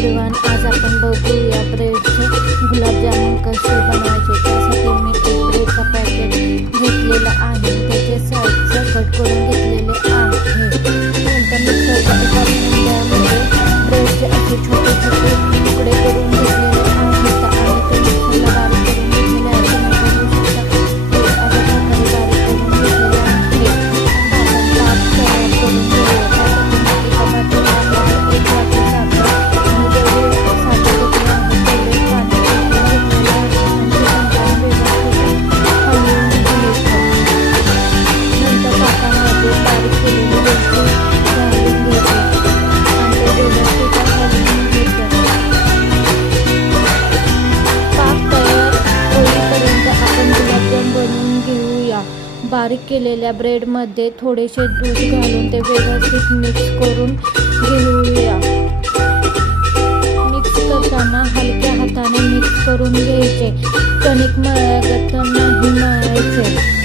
Everyone आज आपण बघूया ब्रेडचे गुलाबजामुन कसे बनवायचे त्यासाठी मी एक ब्रेडचा पॅकेट घेतलेला आहे. त्याचे साईडचं कट करून घेतलेले बारीक केलेल्या ब्रेडमध्ये थोडेसे दूध घालून ते व्यवस्थित मिक्स करून घेऊया. मिक्स करताना हलक्या हाताने मिक्स करून घ्यायचे. कणिक मळगत नाही मळायचे.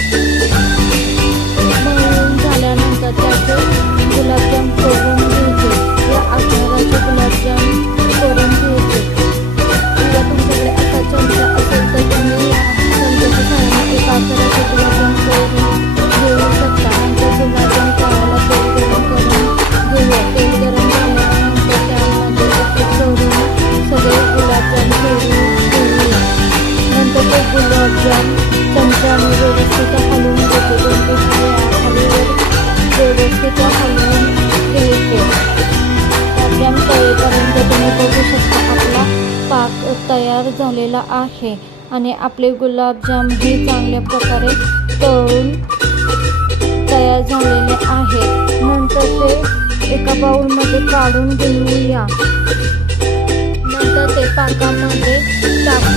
गुलाबजाम व्यवस्थित हलवून घेते दोन तीन वेळा व्यवस्थित हलवून घेते गुलाबजाम तळेपर्यंत तुम्ही बघू शकता आपला पाक तयार झालेला आहे आणि आपले गुलाबजाम हे चांगल्या प्रकारे तळून तयार झालेले आहे नंतर ते एका बाऊलमध्ये काढून घेऊया नंतर ते पाकामध्ये टाकून